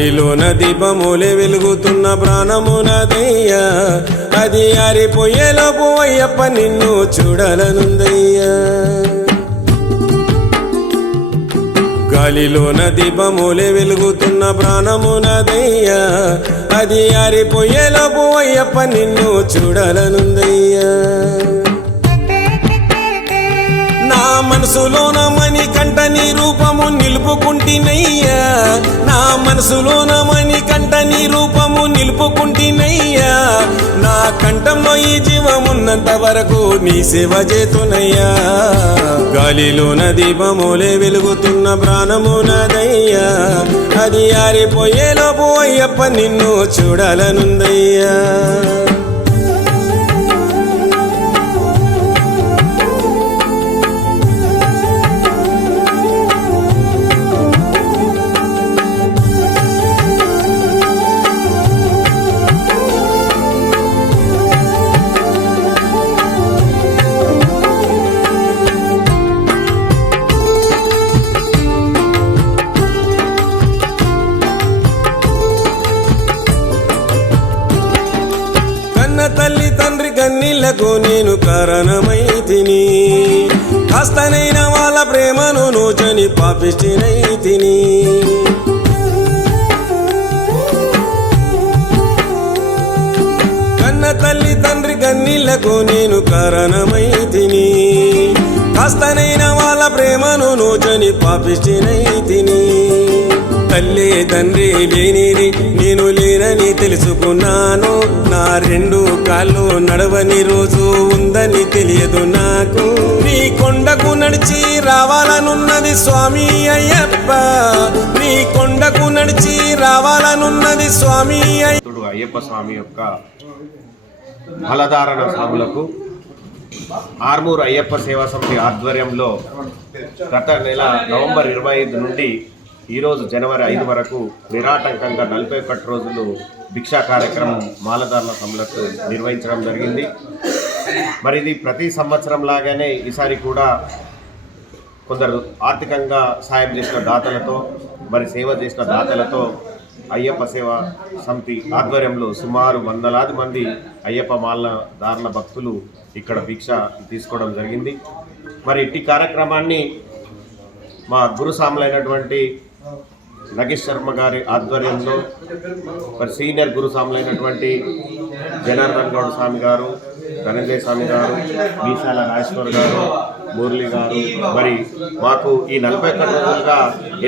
గాలిలోన దీపములే వెలుగుతున్న ప్రాణమునదయ్యా అది ఆరిపోయేలోపు అయ్యప్ప నిన్ను చూడాలనుందయ్యా. గాలిలోన దీపములే వెలుగుతున్న ప్రాణమునదయ్యా అది ఆరిపోయేలోపు అయ్యప్ప నిన్ను చూడాలనుందయ్యా. నా మనసులోన నిలుపుకుంటినయ్యా. నా మనసులోన మణి కంట నీ రూపము నిలుపుకుంటినయ్యా. నా కంఠంలో ఈ జీవమున్నంత వరకు నీ సేవ చేతునయ్యా. గాలిలోన దీపములే వెలుగుతున్న ప్రాణము నాదయ్యా. అది ఆరిపోయేలోపు అయ్యప్ప నిన్ను చూడాలనుందయ్యా. కన్నీళ్ళకు నేను కారణమై తిని కాస్తనైన వాళ్ళ ప్రేమను నోచని పాపిష్టినై తిని కన్న తల్లి తండ్రి కన్నీళ్ళకు నేను కారణమై తిని కాస్తనైన వాళ్ళ ప్రేమను నోచని పాపిష్టినై తిని తల్లి తండ్రి లేనిది నేను లేనని తెలుసుకున్నాను. నా రెండు కాళ్ళు నడవని రోజు ఉందని తెలియదు నాకు. నీ కొండకు నడిచి రావాలనున్నది స్వామి అయ్యప్ప. నీ కొండకు నడిచి రావాలనున్నది స్వామి అయ్యప్ప స్వామి యొక్క ఫలధారణ సాగులకు ఆర్మూర్ అయ్యప్ప సేవా సమితి ఆధ్వర్యంలో గత నెల నవంబర్ ఇరవై ఐదు నుండి ఈరోజు జనవరి ఐదు వరకు నిరాటంకంగా నలభై ఒకటి రోజులు భిక్షా కార్యక్రమం మాలధారణ సభలకు నిర్వహించడం జరిగింది. మరి ఇది ప్రతి సంవత్సరం లాగానే ఈసారి కూడా కొందరు ఆర్థికంగా సాయం చేసిన దాతలతో మరి సేవ చేసిన దాతలతో అయ్యప్ప సేవ సమితి ఆధ్వర్యంలో సుమారు వందలాది మంది అయ్యప్ప మాల దారుణ భక్తులు ఇక్కడ భిక్ష తీసుకోవడం జరిగింది. మరి ఇట్టి కార్యక్రమాన్ని మా గురుసాములైనటువంటి నగేష్ శర్మ గారి ఆధ్వర్యంలో మరి సీనియర్ గురుస్వాములైనటువంటి జనార్దన్ గౌడ్ స్వామి గారు ధనంజయ స్వామి గారు మీసాల రాజేశ్వర్ గారు మురళి గారు. మరి మాకు ఈ నలభై ఒక్క రోజులుగా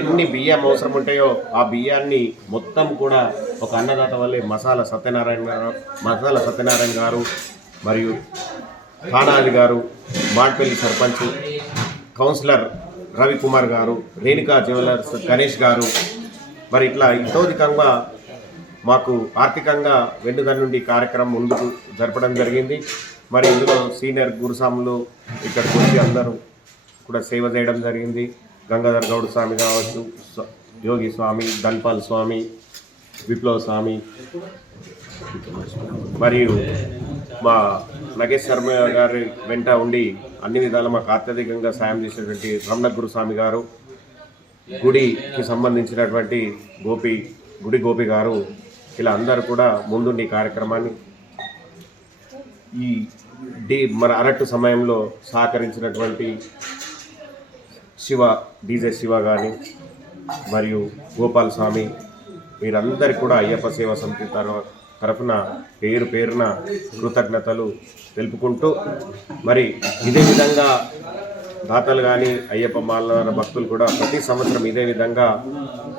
ఎన్ని బియ్యం అవసరం ఉంటాయో ఆ బియ్యాన్ని మొత్తం కూడా ఒక అన్నదాత వల్లే మసాలా సత్యనారాయణ గారు మసాలా సత్యనారాయణ గారు మరియు ఖానాది గారు మాట్పల్లి సర్పంచ్ కౌన్సిలర్ రవికుమార్ గారు రేణుకా జ్యువెలర్స్ గణేష్ గారు. మరి ఇట్లా ఇంతోధికంగా మాకు ఆర్థికంగా వెన్నుదన్ను నుండి కార్యక్రమం ముందుకు జరపడం జరిగింది. మరి ఇందులో సీనియర్ గురుస్వాములు ఇక్కడికి వచ్చి అందరూ కూడా సేవ చేయడం జరిగింది. గంగాధర్ గౌడ్ స్వామి కావచ్చు యోగి స్వామి ధన్పాల్ స్వామి విప్లవ స్వామి మరియు మా నగేష్ శర్మ గారి వెంట ఉండి అన్ని విధాల మాకు అత్యధికంగా సాయం చేసినటువంటి రమణ గురుస్వామి గారు గుడికి సంబంధించినటువంటి గోపి గుడి గోపి గారు ఇలా అందరూ కూడా ముందుండి కార్యక్రమాన్ని ఈ డి మన అరట్టు సమయంలో సహకరించినటువంటి శివ డీజే శివ కానీ మరియు గోపాల్ స్వామి మీరందరికీ కూడా అయ్యప్ప సేవా సమితి తరఫున పేరు పేరున కృతజ్ఞతలు తెలుపుకుంటూ మరి ఇదే విధంగా దాతలు కానీ అయ్యప్ప మాలన భక్తులు కూడా ప్రతి సంవత్సరం ఇదే విధంగా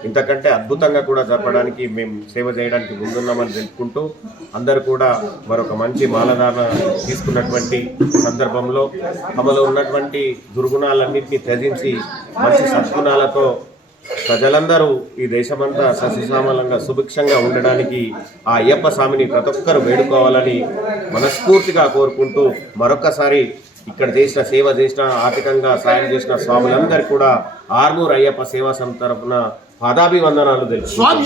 ఇంతకంటే అద్భుతంగా కూడా జరపడానికి మేము సేవ చేయడానికి ముందున్నామని తెలుపుకుంటూ అందరూ కూడా మరొక మంచి మాలధారణ తీసుకున్నటువంటి సందర్భంలో తమలో ఉన్నటువంటి దుర్గుణాలన్నింటినీ త్యజించి మంచి సద్గుణాలతో ప్రజలందరూ ఈ దేశమంతా సస్యశ్యామలంగా సుభిక్షంగా ఉండడానికి ఆ అయ్యప్ప స్వామిని ప్రతి ఒక్కరు వేడుకోవాలని మనస్ఫూర్తిగా కోరుకుంటూ మరొకసారి ఇక్కడ చేసిన సేవ చేసిన ఆర్థికంగా సాయం చేసిన స్వాములందరికీ కూడా ఆర్మూర్ అయ్యప్ప సేవా సమితి తరఫున పాదాభివందనాలు తెలుసు స్వామి!